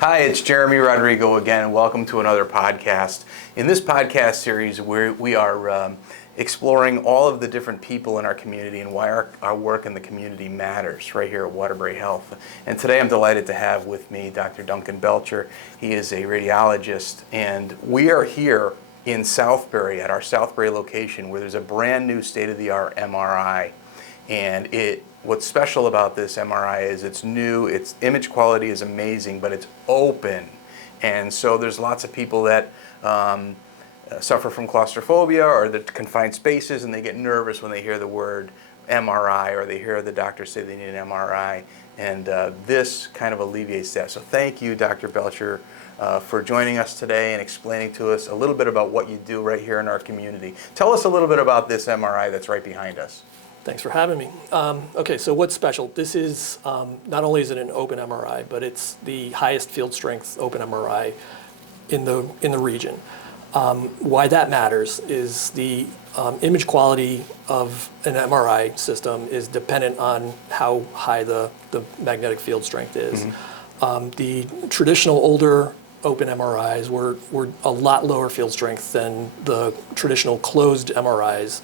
Hi, it's Jeremy Rodrigo again. Welcome to another podcast. In this podcast series, we are exploring all of the different people in our community and why our work in the community matters right here at Waterbury Health. And today I'm delighted to have with me Dr. Duncan Belcher. He is a radiologist, and we are here in Southbury at our Southbury location where there's a brand new state-of-the-art MRI. And what's special about this MRI is it's new, its image quality is amazing, but it's open. And so there's lots of people that suffer from claustrophobia or the confined spaces, and they get nervous when they hear the word MRI or they hear the doctor say they need an MRI. And this kind of alleviates that. So thank you, Dr. Belcher, for joining us today and explaining to us a little bit about what you do right here in our community. Tell us a little bit about this MRI that's right behind us. Thanks for having me. Okay, so what's special? This is, not only is it an open MRI, but it's the highest field strength open MRI in the region. Why that matters is the image quality of an MRI system is dependent on how high the magnetic field strength is. The traditional older open MRIs were a lot lower field strength than the traditional closed MRIs,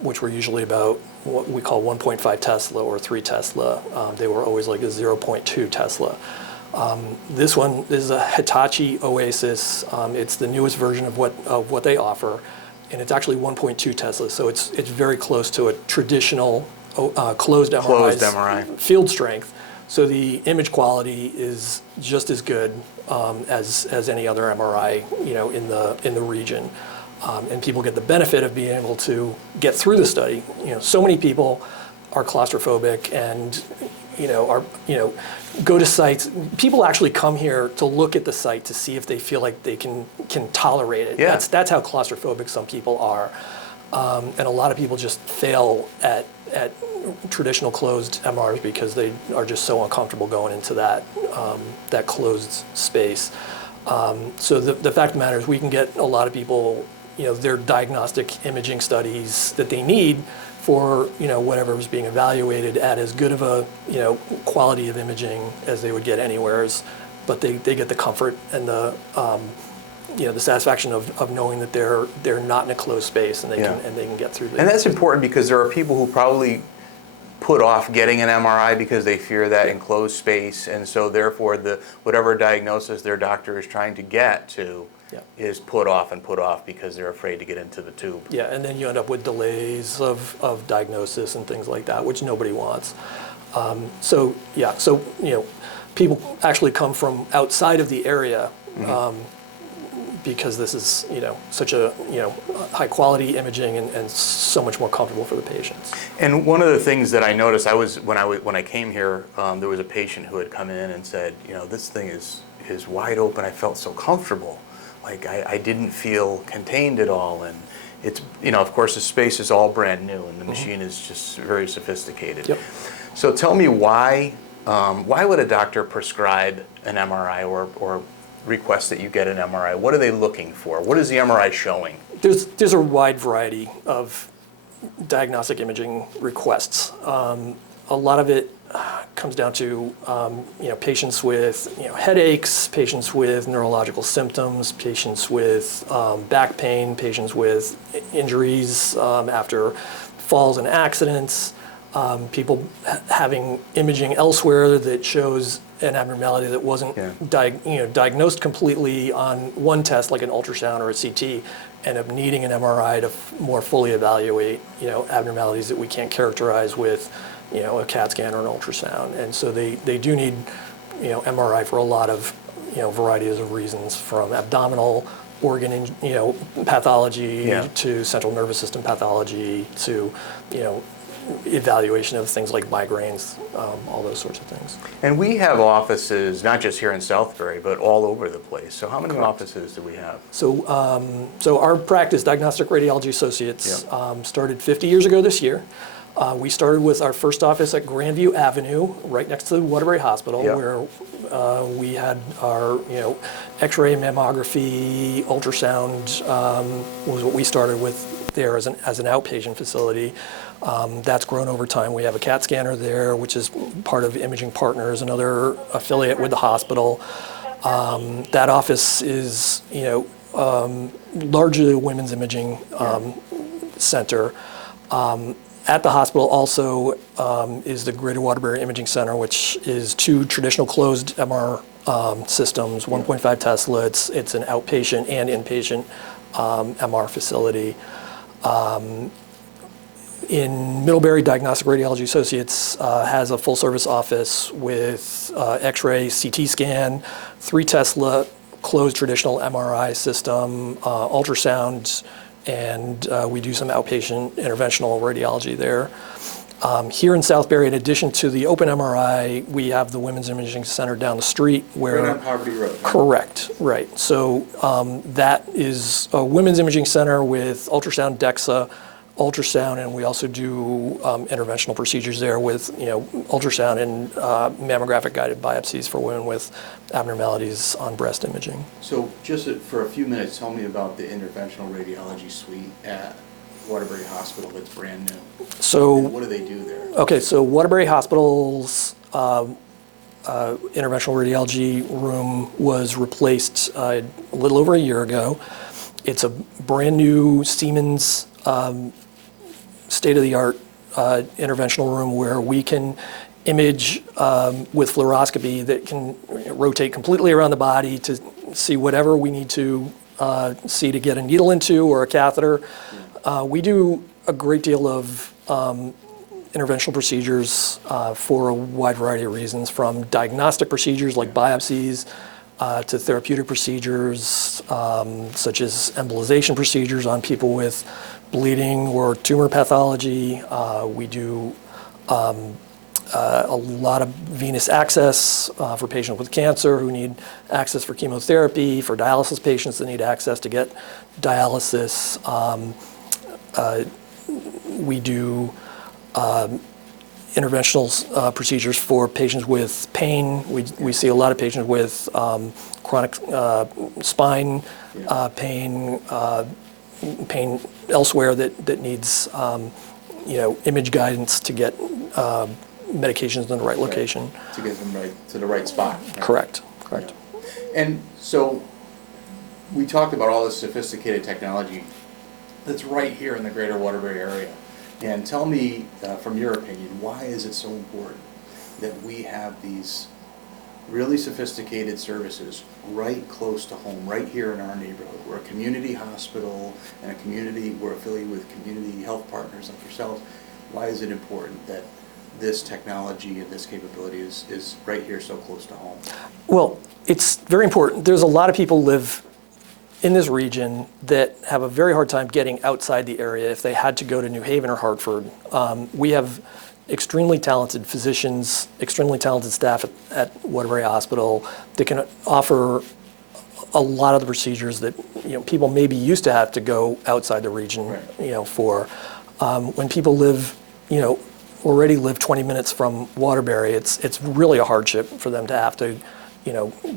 which were usually about what we call 1.5 Tesla or 3 Tesla. They were always like a 0.2 Tesla. This one is a Hitachi Oasis. It's the newest version of what they offer, and it's actually 1.2 Tesla. So it's very close to a traditional closed MRI field strength. So the image quality is just as good as any other MRI, in the region. And people get the benefit of being able to get through the study. So many people are claustrophobic and, go to sites. People actually come here to look at the site to see if they feel like they can tolerate it. Yeah. That's how claustrophobic some people are. And a lot of people just fail at traditional closed MRs because they are just so uncomfortable going into that closed space. So the fact of the matter is we can get a lot of people their diagnostic imaging studies that they need for, whatever was being evaluated at as good of a, quality of imaging as they would get anywheres, but they get the comfort and the satisfaction of knowing that they're not in a closed space and they can get through. And that's important because there are people who probably put off getting an MRI because they fear that enclosed space, and so therefore whatever diagnosis their doctor is trying to get to is put off because they're afraid to get into the tube. Yeah, and then you end up with delays of diagnosis and things like that, which nobody wants. So people actually come from outside of the area because this is such a high quality imaging and so much more comfortable for the patients. And one of the things that I noticed, when I came here, there was a patient who had come in and said, this thing is wide open. I felt so comfortable. Like I didn't feel contained at all, and it's of course the space is all brand new, and the machine is just very sophisticated. Yep. So tell me why would a doctor prescribe an MRI or request that you get an MRI? What are they looking for? What is the MRI showing? There's a wide variety of diagnostic imaging requests. A lot of it comes down to patients with headaches, patients with neurological symptoms, patients with back pain, patients with injuries after falls and accidents, people having imaging elsewhere that shows an abnormality that wasn't diagnosed completely on one test like an ultrasound or a CT, end up needing an MRI to more fully evaluate abnormalities that we can't characterize with a CAT scan or an ultrasound. And so they do need MRI for a lot of varieties of reasons, from abdominal organ pathology to central nervous system pathology to evaluation of things like migraines, all those sorts of things. And we have offices not just here in Southbury but all over the place. So how many Correct. offices do we have? So our practice, Diagnostic Radiology Associates, started 50 years ago this year. We started with our first office at Grandview Avenue, right next to Waterbury Hospital, where we had our X-ray, mammography, ultrasound was what we started with there as an outpatient facility. That's grown over time. We have a CAT scanner there, which is part of Imaging Partners, another affiliate with the hospital. That office is, largely a women's imaging center. At the hospital also is the Greater Waterbury Imaging Center, which is 2 traditional closed MR systems, 1.5 Tesla. It's an outpatient and inpatient MR facility. In Middlebury, Diagnostic Radiology Associates has a full-service office with X-ray, CT scan, 3 Tesla closed traditional MRI system, ultrasound, and we do some outpatient interventional radiology there. Here in Southbury, in addition to the open MRI, we have the Women's Imaging Center down the street where... Right on Poverty Road. Right? Correct, right. So that is a women's imaging center with ultrasound, DEXA, ultrasound, and we also do interventional procedures there with, ultrasound and mammographic guided biopsies for women with abnormalities on breast imaging. So just for a few minutes, tell me about the interventional radiology suite at Waterbury Hospital that's brand new. So and what do they do there? Okay, so Waterbury Hospital's interventional radiology room was replaced a little over a year ago. It's a brand new Siemens state-of-the-art interventional room where we can image with fluoroscopy that can rotate completely around the body to see whatever we need to see to get a needle into or a catheter. We do a great deal of interventional procedures for a wide variety of reasons, from diagnostic procedures like biopsies to therapeutic procedures such as embolization procedures on people with bleeding or tumor pathology. We do a lot of venous access for patients with cancer who need access for chemotherapy, for dialysis patients that need access to get dialysis. We do interventional procedures for patients with pain. We see a lot of patients with chronic spine pain, pain elsewhere that needs image guidance to get medications in the right location. To get them right to the right spot. Right? Correct. Yeah. And so we talked about all this sophisticated technology that's right here in the Greater Waterbury area. And tell me, from your opinion, why is it so important that we have these really sophisticated services right close to home, right here in our neighborhood? We're a community hospital and we're affiliated with community health partners like yourselves. Why is it important that this technology and this capability is right here so close to home? Well, it's very important. There's a lot of people live in this region that have a very hard time getting outside the area if they had to go to New Haven or Hartford. We have extremely talented physicians, extremely talented staff at Waterbury Hospital that can offer a lot of the procedures that people maybe used to have to go outside the region, right. For. When people already live 20 minutes from Waterbury, it's really a hardship for them to have to,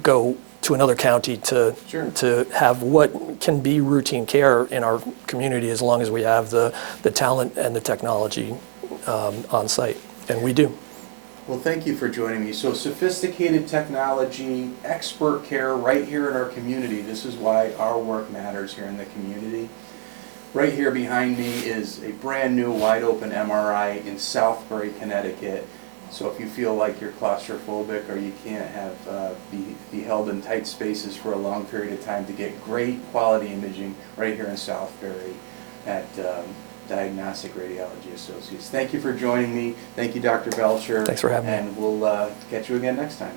go to another county to Sure. to have what can be routine care in our community, as long as we have the talent and the technology on site, and we do. Well, thank you for joining me. So sophisticated technology, expert care right here in our community. This is why our work matters here in the community. Right here behind me is a brand new wide open MRI in Southbury, Connecticut. So if you feel like you're claustrophobic or you can't be held in tight spaces for a long period of time, to get great quality imaging right here in Southbury at Diagnostic Radiology Associates. Thank you for joining me. Thank you, Dr. Belcher. Thanks for having me. And we'll catch you again next time.